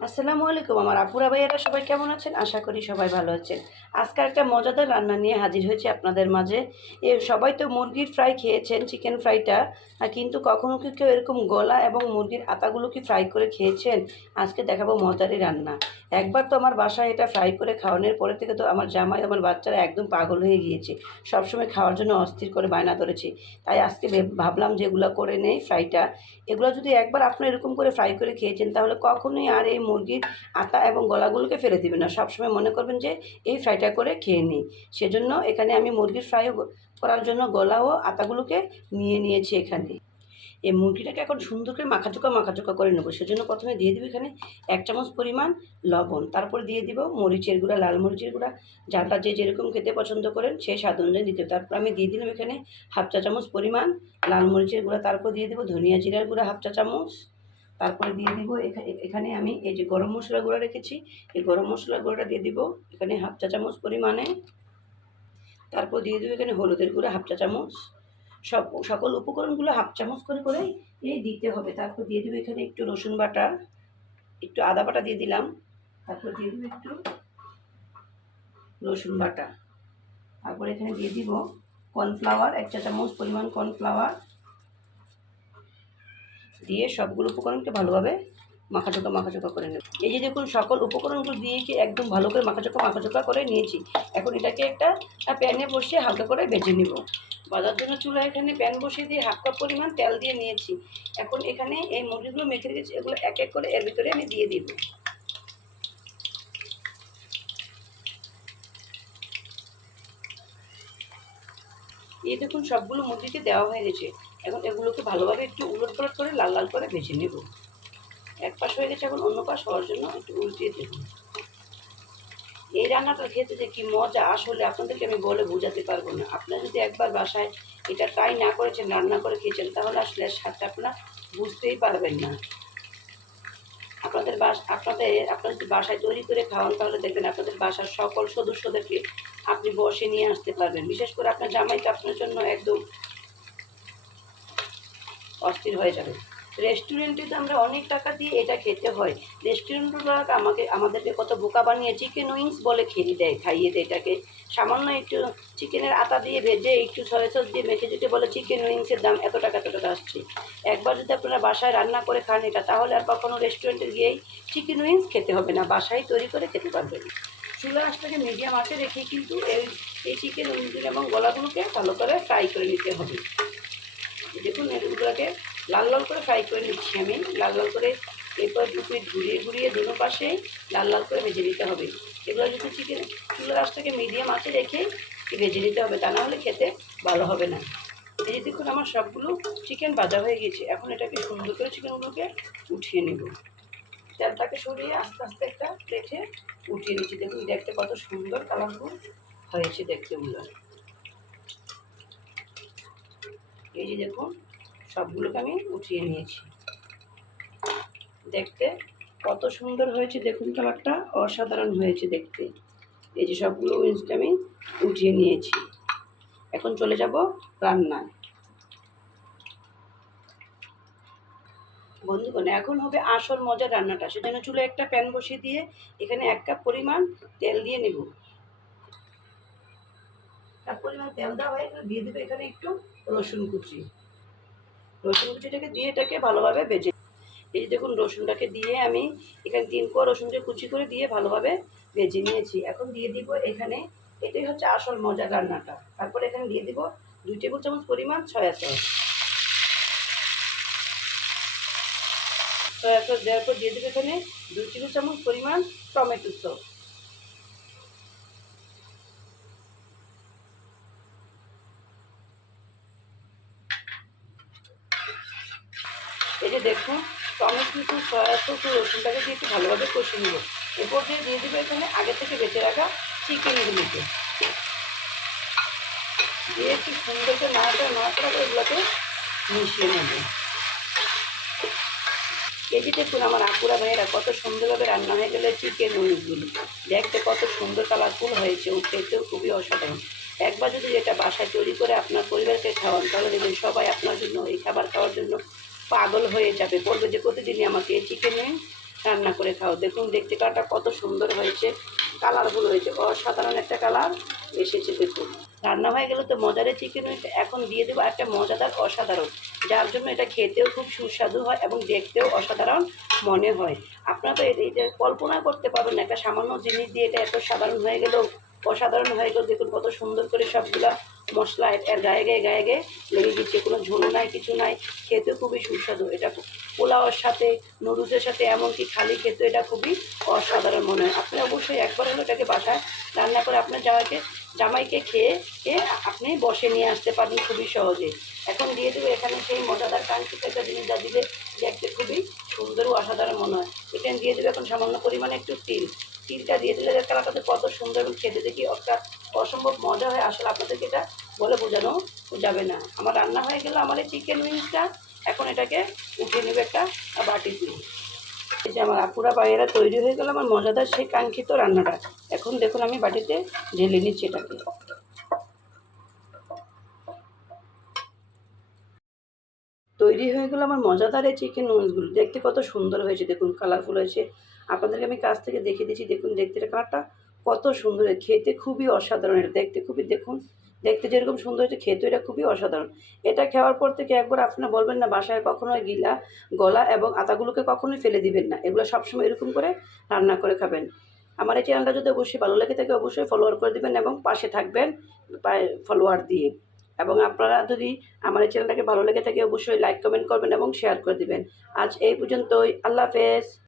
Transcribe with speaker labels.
Speaker 1: আসসালামু আলাইকুম আমার আপুরা ভাইয়েরা সবাই কেমন আছেন? আশা করি সবাই ভালো আছেন। আজকে একটা মজাদার রান্না নিয়ে হাজির হয়েছে আপনাদের মাঝে। এ, সবাই তো মুরগির ফ্রাই খেয়েছেন, চিকেন ফ্রাইটা। কিন্তু কখনো কি কেউ এরকম গলা এবং মুরগির আতাগুলো কি ফ্রাই করে খেয়েছেন? আজকে দেখাবো মজারই রান্না। একবার তো আমার বাসায় এটা ফ্রাই করে খাওয়ানোর পরে থেকে তো আমার জামাই আমার বাচ্চারা একদম পাগল হয়ে গিয়েছে। সবসময় খাওয়ার জন্য অস্থির করে বায়না ধরেছি। তাই আজকে ভেব- ভাবলাম যে এগুলো করে নেই ফ্রাইটা। এগুলো যদি একবার আপনার এরকম করে ফ্রাই করে খেয়েছেন তাহলে কখনোই আর এই মুরগির আতা এবং গলাগুলোকে ফেলে দিবেন না। সবসময় মনে করবেন যে এই ফ্রাইটা করে খেয়ে নিই। সেজন্য এখানে আমি মুরগির ফ্রাই করার জন্য গলা ও আতাগুলোকে নিয়ে নিয়েছি এখানে। এই মুরগিটাকে এখন সুন্দর করে মাখাচোকা মাখাচোকা করে নেব। সেজন্য প্রথমে দিয়ে দিব এখানে এক চামচ পরিমাণ লবণ। তারপর দিয়ে দিব মরিচের গুঁড়া, লাল মরিচের গুঁড়া। যাটা যে যেরকম খেতে পছন্দ করেন সেই স্বাদ অনুযায়ী দিতে। তারপর আমি দিয়ে দিলাম এখানে হাফ চা চামচ পরিমাণ লাল মরিচের গুঁড়া। তারপর দিয়ে দেবো ধনিয়া জিরার গুঁড়া হাফ চা চামচ। তারপরে দিয়ে দিব এখানে আমি এই যে গরম মশলা গুঁড়া রেখেছি, এই গরম মশলা গুঁড়োটা দিয়ে দিব এখানে হাফ চা চামচ পরিমাণে। তারপর দিয়ে দেবো এখানে হলুদের গুঁড়া হাফ চা চামচ। সব, সকল উপকরণগুলো হাফ চামচ করে করে এই দিতে হবে। তারপর দিয়ে দেবো এখানে একটু রসুন বাটা, একটু আদা বাটা দিয়ে দিলাম। তারপর দিয়ে দেবো একটু রসুন বাটা। তারপর এখানে দিয়ে দিব কর্নফ্লাওয়ার, এক চা চামচ পরিমাণ কর্নফ্লাওয়ার। দিয়ে সবগুলো উপকরণকে ভালোভাবে মাখাচোকা মাখাচোকা করে নেব। এই যে দেখুন, সকল উপকরণগুলো দিয়ে কি একদম ভালো করে মাখাচোকা মাখাচোকা করে নিয়েছি। এখন এটাকে একটা প্যানে বসিয়ে হালকা করে বেজে নেব। বাজার জন্য চুলা এখানে প্যান বসিয়ে দিয়ে হাফ কাপ পরিমাণ তেল দিয়ে নিয়েছি। এখন এখানে এই মুরগিগুলো মেখে রেখেছি, এগুলো এক এক করে এর ভিতরে আমি দিয়ে দিব। এই দেখুন সবগুলো মুরগিকে দেওয়া হয়ে গেছে, এখন এগুলোকে ভালোভাবে একটু উলট পালট করে লাল লাল করে ভেজে নেব। এক পাশ হয়ে গেছে, এখন অন্য পাশ হওয়ার জন্য একটু উল্টিয়ে দেব। এই রান্নাটা খেতে যে কি মজা, আসলে আপনাদেরকে আমি বলে বোঝাতে পারব না। আপনারা যদি একবার বাসায় এটা ট্রাই না করেছেন, রান্না করে খেয়েছেন, তাহলে আসলে স্বাদটা আপনারা বুঝতেই পারবেন না। আপনাদের বাস আপনাদের আপনারা যদি বাসায় তৈরি করে খাওয়ান, তাহলে দেখবেন আপনাদের বাসার সকল সদস্যদেরকে আপনি বসে নিয়ে আসতে পারবেন। বিশেষ করে আপনার জামাই আপনার জন্য একদম অস্থির হয়ে যাবে। রেস্টুরেন্টে তো আমরা অনেক টাকা দিয়ে এটা খেতে হয়। রেস্টুরেন্টগুলো আমাকে, আমাদেরকে কত বোকা বানিয়ে চিকেন উইংস বলে খেয়ে দেয় খাইয়ে দেয় এটাকে। সামান্য একটু চিকেনের আটা দিয়ে ভেজে একটু সয়া সস দিয়ে মেখে দিতে বলে চিকেন উইংসের দাম এত টাকা এত টাকা আসছে। একবার যদি আপনারা বাসায় রান্না করে খান এটা, তাহলে আর কখনো রেস্টুরেন্টে গিয়েই চিকেন উইংস খেতে হবে না, বাসায় তৈরি করে খেতে পারবেন। চুলা আঁচটাকে মিডিয়াম আঁচে রেখে কিন্তু এই এই চিকেন উইংসগুলো এবং গলাগুলোকে ভালো করে ফ্রাই করে নিতে হবে। দেখুন এগুলোকে লাল লাল করে ফ্রাই করে নিচ্ছি আমি। লাল লাল করে এরপর দুপুরে ঘুরিয়ে ঘুরিয়ে দুনো পাশে লাল লাল করে ভেজে নিতে হবে। এগুলো যদি চিকেন চুলার আঁচটাকে মিডিয়াম আঁচে রেখে ভেজে নিতে হবে, তা নাহলে খেতে ভালো হবে না। এই দেখুন আমার সবগুলো চিকেন ভাজা হয়ে গেছে এখন এটাকে সুন্দর করে চিকেনগুলোকে উঠিয়ে নেব। তেলটাকে সরিয়ে আস্তে আস্তে একটা প্লেটে উঠিয়ে নিচ্ছি। দেখুন, দেখতে কত সুন্দর কালারফুল হয়েছে দেখতে। ওগুলো এই যে দেখুন সবগুলোকে আমি উঠিয়ে নিয়েছি। দেখতে কত সুন্দর হয়েছে দেখুন কালারটা, অসাধারণ হয়েছে দেখতে। এই যে সবগুলো উইন্সকে আমি উঠিয়ে নিয়েছি। এখন চলে যাব রান্নায়। বন্ধুগণ, এখন হবে আসল মজার রান্নাটা। সেজন্য চুলে একটা প্যান বসিয়ে দিয়ে এখানে এক কাপ পরিমাণ তেল দিয়ে নেব। কাপ পরিমাণ তেল দেওয়া হয় দিয়ে দেবে এখানে একটু রসুন কুচি। রসুন কুচিটাকে দিয়ে এটাকে ভালোভাবে ভেজে এই যে দেখুন, রসুনটাকে দিয়ে আমি এখানে তিন কোয়া রসুনকে কুচি করে দিয়ে ভালোভাবে ভেজে নিয়েছি। এখন দিয়ে দিব এখানে, এটাই হচ্ছে আসল মজার রান্নাটা। তারপরে এখানে দিয়ে দিব দুই টেবিল চামচ পরিমাণ সয়া সস। সয়া সস দেওয়ার পর দিয়ে দেবো এখানে দুই টেবিল চামচ পরিমাণ টমেটো সস। এই যে দেখুন টমেটো সয়া সস রসুনটাকে দিয়ে একটু ভালোভাবে কষে নেব। এরপর দিয়ে দিয়ে দেবো এখানে আগে থেকে বেঁচে রাখা চিকেনগুলিকে। দিয়ে একটু সুন্দর করে নাড়াটা নাড়াটা করে এগুলোকে মিশিয়ে নেব। এই দেখুন আমার আঁকুড়া ভাইয়েরা কত সুন্দরভাবে রান্না হয়ে গেলে চিকেন উইংসগুলি দেখতে কত সুন্দর কালারফুল হয়েছে ও খেতেও খুবই অসাধারণ। একবার যদি এটা বাসায় তৈরি করে আপনার পরিবারকে খাওয়ান, তাহলে দেখবেন সবাই আপনার জন্য এই খাবার খাওয়ার জন্য পাগল হয়ে যাবে। বলবে যে প্রতিদিনই আমাকে এই চিকেন রান্না করে খাও। দেখুন, দেখতে কাটা কত সুন্দর হয়েছে। কালারফুল হয়েছে। অসাধারণ একটা কালার এসেছে, দেখুন। রান্না হয়ে গেলে তো মজারে চিকেন এখন দিয়ে দেবো একটা মজাদার অসাধারণ। যার জন্য এটা খেতেও খুব সুস্বাদু হয় এবং দেখতেও অসাধারণ মনে হয়। আপনারা তো যে কল্পনা করতে পারবেন একটা সামান্য জিনিস দিয়ে এটা এত সাধারণ হয়ে গেলেও অসাধারণ হয়ে গেল দেখুন, কত সুন্দর করে সবগুলা মশলা এর গায়ে গায়ে গায়ে গায়ে লেগে দিচ্ছে কোনো ঝোল নাই, কিছু নাই। খেতে খুবই সুস্বাদু। এটা পোলাওয়ের সাথে, নুডলসের সাথে এমনকি খালি খেতে এটা খুবই অসাধারণ মনে হয়। আপনি অবশ্যই একবার হলো এটাকে বাসায় রান্না করে আপনার জামাইকে জামাইকে খেয়ে খেয়ে আপনি বসে নিয়ে আসতে পারেন খুবই সহজে। এখন দিয়ে দেবো এখানে সেই মজাদার কাঙ্ক্ষিত একটা জিনিস যা দিলে দেখতে খুবই সুন্দর ও অসাধারণ মনে হয়। এখানে দিয়ে দেবে এখন সামান্য পরিমাণে একটু তিল। তিলটা দিয়ে দিলে কালারটাতে কত সুন্দর এবং খেতে দেখি একটা অসম্ভব মজা হয়। আসলে আপনাদেরকে এটা বলে বোঝানো যাবে না। আমার রান্না হয়ে গেল আমার এই চিকেন উইংসটা এখন এটাকে উঠিয়ে নেবে একটা বাটি দিয়ে। এই যে আমার আপুরা বাইরা তৈরি হয়ে গেল আমার মজাদার সেই কাঙ্ক্ষিত রান্নাটা। এখন দেখুন আমি বাটিতে ঢেলে নিচ্ছি এটাকে। তৈরি হয়ে গেল আমার মজাদার এই চিকেন নুডলসগুলো দেখতে কত সুন্দর হয়েছে, দেখুন কালারফুল হয়েছে। আপনাদেরকে আমি কাছ থেকে দেখিয়ে দিচ্ছি, দেখুন, দেখতে কালারটা কত সুন্দর খেতে খুবই অসাধারণ এটা, দেখতে খুবই, দেখুন, দেখতে যেরকম সুন্দর হয়েছে খেতে এটা খুবই অসাধারণ। এটা খাওয়ার পর থেকে একবার আপনারা বলবেন না, বাসায় কখনোই গিলা, গলা এবং আতাগুলোকে কখনোই ফেলে দিবেন না। এগুলো সবসময় এরকম করে রান্না করে খাবেন। আমার এই চ্যানেলটা যদি অবশ্যই ভালো লাগে থাকে, অবশ্যই ফলোয়ার করে দিবেন এবং পাশে থাকবেন ফলোয়ার দিয়ে। এবং আপনারা যদি আমার এই চ্যানেলটাকে ভালো লেগে থাকে অবশ্যই লাইক কমেন্ট করবেন এবং শেয়ার করে দিবেন। আজ এই পর্যন্তই। আল্লাহ হাফেজ।